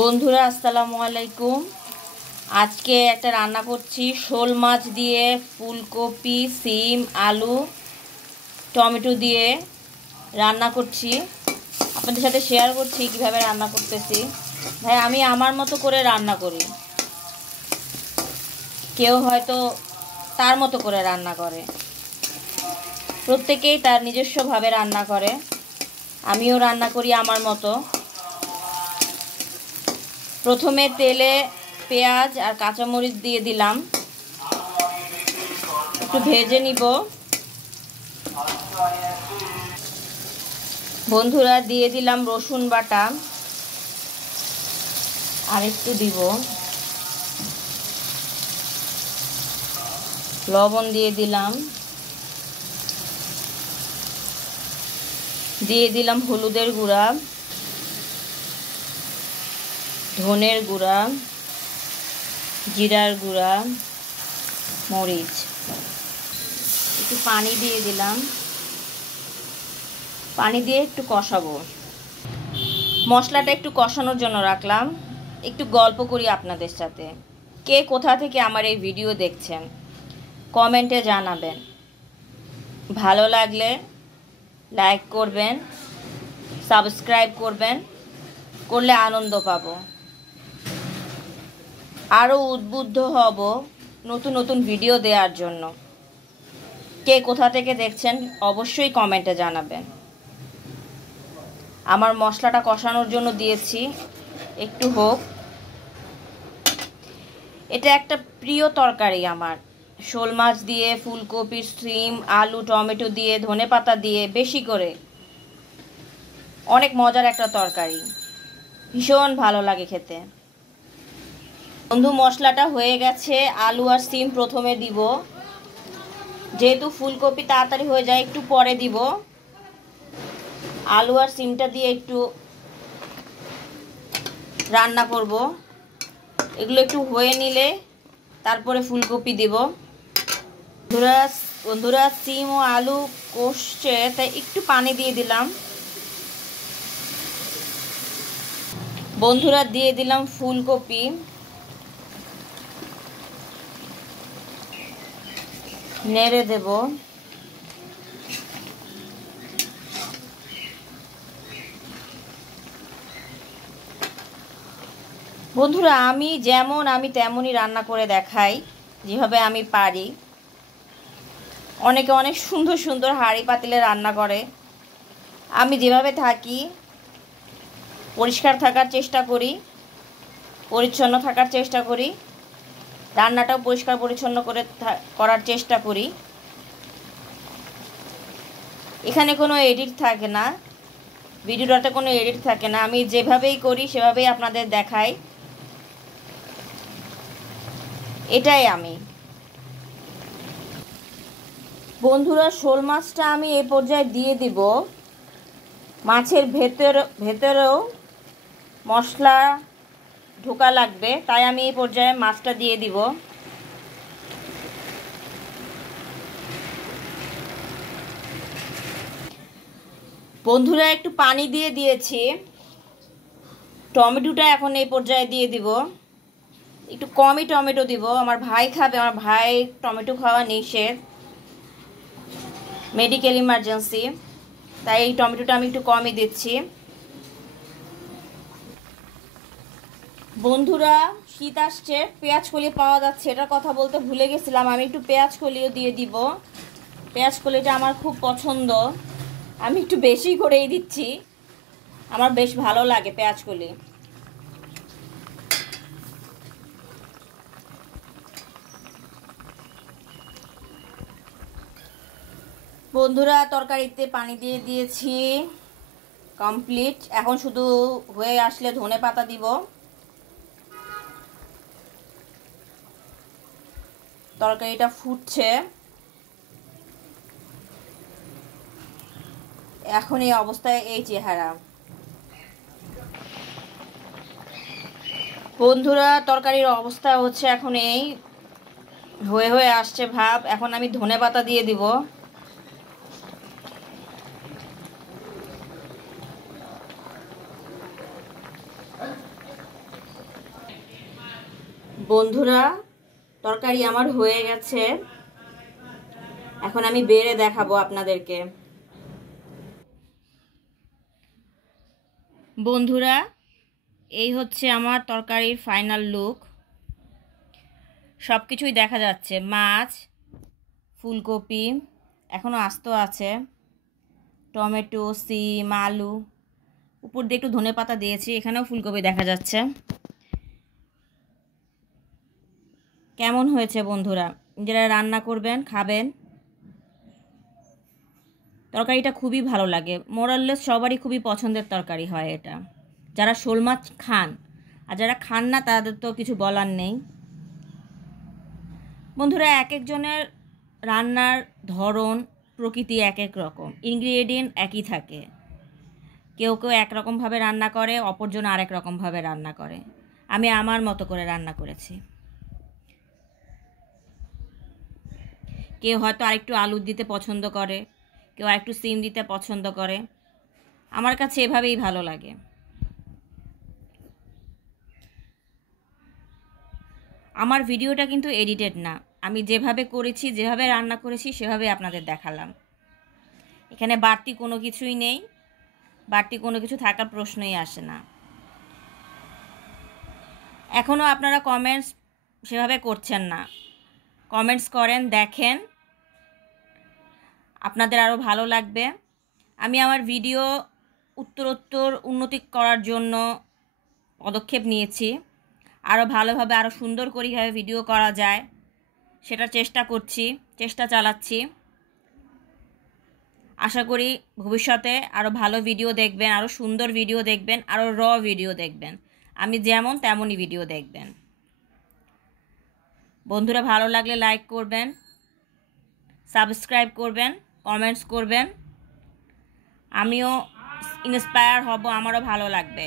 বন্ধুরা আসসালামু আলাইকুম। আজকে একটা রান্না করছি শোল মাছ দিয়ে ফুলকপি, সিম, আলু, টমেটো দিয়ে রান্না করছি। আপনাদের সাথে শেয়ার করছি কিভাবে রান্না করতেছি। ভাই আমি আমার মতো করে রান্না করি, কেউ হয়তো তার মতো করে রান্না করে, প্রত্যেকেই তার নিজস্বভাবে রান্না করে। আমিও রান্না করি আমার মতো। প্রথমে তেলে পেঁয়াজ আর কাঁচামরিচ দিয়ে দিলাম, একটু ভেজে নিব। বন্ধুরা দিয়ে দিলাম রসুন বাটা, আর একটু দিব, লবণ দিয়ে দিলাম, দিয়ে দিলাম হলুদের গুঁড়া, ধনের গুঁড়া, জিরার গুঁড়া, মরিচ, একটু পানি দিয়ে দিলাম। পানি দিয়ে একটু কষাবো। মশলাটা একটু কষানোর জন্য রাখলাম। একটু গল্প করি আপনাদের সাথে। কে কোথা থেকে আমার এই ভিডিও দেখছেন কমেন্টে জানাবেন। ভালো লাগলে লাইক করবেন, সাবস্ক্রাইব করবেন, করলে আনন্দ পাবো, আরও উদ্বুদ্ধ হব নতুন নতুন ভিডিও দেওয়ার জন্য। কে কোথা থেকে দেখছেন অবশ্যই কমেন্টে জানাবেন। আমার মশলাটা কষানোর জন্য দিয়েছি, একটু হোক। এটা একটা প্রিয় তরকারি আমার, শোল মাছ দিয়ে ফুলকপি, সিম, আলু, টমেটো দিয়ে, ধনেপাতা দিয়ে, বেশি করে। অনেক মজার একটা তরকারি, ভীষণ ভালো লাগে খেতে। বন্ধু মশলাটা হয়ে গেছে। আলু আর সিম প্রথমে দিব, যেহেতু ফুলকপি তাড়াতাড়ি হয়ে যায় একটু পরে দিব। আলু আর সিমটা দিয়ে একটু রান্না করব। এগুলো একটু হয়ে নিলে তারপরে ফুলকপি দিব। বন্ধুরা সিম ও আলু কষছে, তাই একটু পানি দিয়ে দিলাম। বন্ধুরা দিয়ে দিলাম ফুলকপি, নেড়ে দেব। বন্ধুরা আমি তেমনই রান্না করে দেখাই, যেভাবে আমি পারি। অনেকে অনেক সুন্দর সুন্দর হাঁড়ি পাতিলে রান্না করে। আমি যেভাবে থাকি, পরিষ্কার থাকার চেষ্টা করি, পরিচ্ছন্ন থাকার চেষ্টা করি, রান্নাটাও পরিষ্কার পরিচ্ছন্ন করে করার চেষ্টা করি। এখানে কোনো এডিট থাকে না, ভিডিওটাতে কোনো এডিট থাকে না। আমি যেভাবেই করি সেভাবেই আপনাদের দেখাই, এটাই আমি। বন্ধুরা শোল মাছটা আমি এই পর্যায়ে দিয়ে দিব। মাছের ভেতরেও মশলা ঢোকা লাগবে, তাই আমি এই পর্যায়ে মাছটা দিয়ে দিব। বন্ধুরা একটু পানি দিয়ে দিয়েছি। টমেটোটা এখন এই পর্যায়ে দিয়ে দিব। একটু কমই টমেটো দিব, আমার ভাই খাবে, আমার ভাই টমেটো খাওয়া নিষেধ, মেডিকেল ইমার্জেন্সি, তাই এই টমেটোটা আমি একটু কমই দিচ্ছি। বন্ধুরা শীত আসছে, পেঁয়াজ কলি পাওয়া যাচ্ছে, এটার কথা বলতে ভুলে গেছিলাম। আমি একটু পেঁয়াজ কলিও দিয়ে দিব। পেঁয়াজ কলিটা আমার খুব পছন্দ, আমি একটু বেশি করেই দিচ্ছি, আমার বেশ ভালো লাগে পেঁয়াজ কলি। বন্ধুরা তরকারিতে পানি দিয়ে দিয়েছি, কমপ্লিট। এখন শুধু হয়ে আসলে ধনেপাতা দিব। তরকারিটা ফুটছে, এখন এই অবস্থায় এই চেহারা। বন্ধুরা তরকারির অবস্থা হচ্ছে এখন এই হয়ে হয়ে আসছে ভাব। এখন আমি ধনেপাতা দিয়ে দিব। বন্ধুরা, তরকারি আমার হয়ে গেছে। এখন আমি বেড়ে দেখাবো আপনাদেরকে। বন্ধুরা, এই হচ্ছে আমার তরকারির ফাইনাল লুক। সব কিছুই দেখা যাচ্ছে, মাছ, ফুলকপি এখনও আস্ত আছে, টমেটো, সিম, আলু, উপর দিয়ে একটু ধনেপাতা দিয়েছি, এখানেও ফুলকপি দেখা যাচ্ছে। কেমন হয়েছে বন্ধুরা? যারা রান্না করবেন, খাবেন। তরকারিটা খুবই ভালো লাগে, মোরাললেস সবারই খুবই পছন্দের তরকারি হয় এটা, যারা শোল মাছ খান। আর যারা খান না তাদের তো কিছু বলার নেই। বন্ধুরা, এক একজনের রান্নার ধরন, প্রকৃতি এক এক রকম, ইনগ্রিডিয়েন্ট একই থাকে। কেউ কেউ একরকমভাবে রান্না করে, অপরজন আরেক রকমভাবে রান্না করে। আমি আমার মতো করে রান্না করেছি। কেউ হয়তো আরেকটু আলু দিতে পছন্দ করে, কেউ আরেকটু সিম দিতে পছন্দ করে। আমার কাছে এভাবেই ভালো লাগে। আমার ভিডিওটা কিন্তু এডিটেড না, আমি যেভাবে করেছি, যেভাবে রান্না করেছি সেভাবে আপনাদের দেখালাম। এখানে বাড়তি কোনো কিছুই নেই, বাড়তি কোনো কিছু থাকার প্রশ্নই আসে না। এখনও আপনারা কমেন্টস সেভাবে করছেন না। কমেন্টস করেন, দেখেন, আপনাদের আরও ভালো লাগবে। আমি আমার ভিডিও উত্তরোত্তর উন্নতি করার জন্য পদক্ষেপ নিয়েছি। আরও ভালোভাবে, আরও সুন্দর করে কীভাবে ভিডিও করা যায় সেটা চেষ্টা করছি, চেষ্টা চালাচ্ছি। আশা করি ভবিষ্যতে আরও ভালো ভিডিও দেখবেন, আরও সুন্দর ভিডিও দেখবেন, আরও ভিডিও দেখবেন। আমি যেমন তেমনই ভিডিও দেখবেন। বন্ধুরা, ভালো লাগলে লাইক করবেন, সাবস্ক্রাইব করবেন, কমেন্টস করবেন। আমিও ইন্সপায়ার হব, আমারও ভালো লাগবে।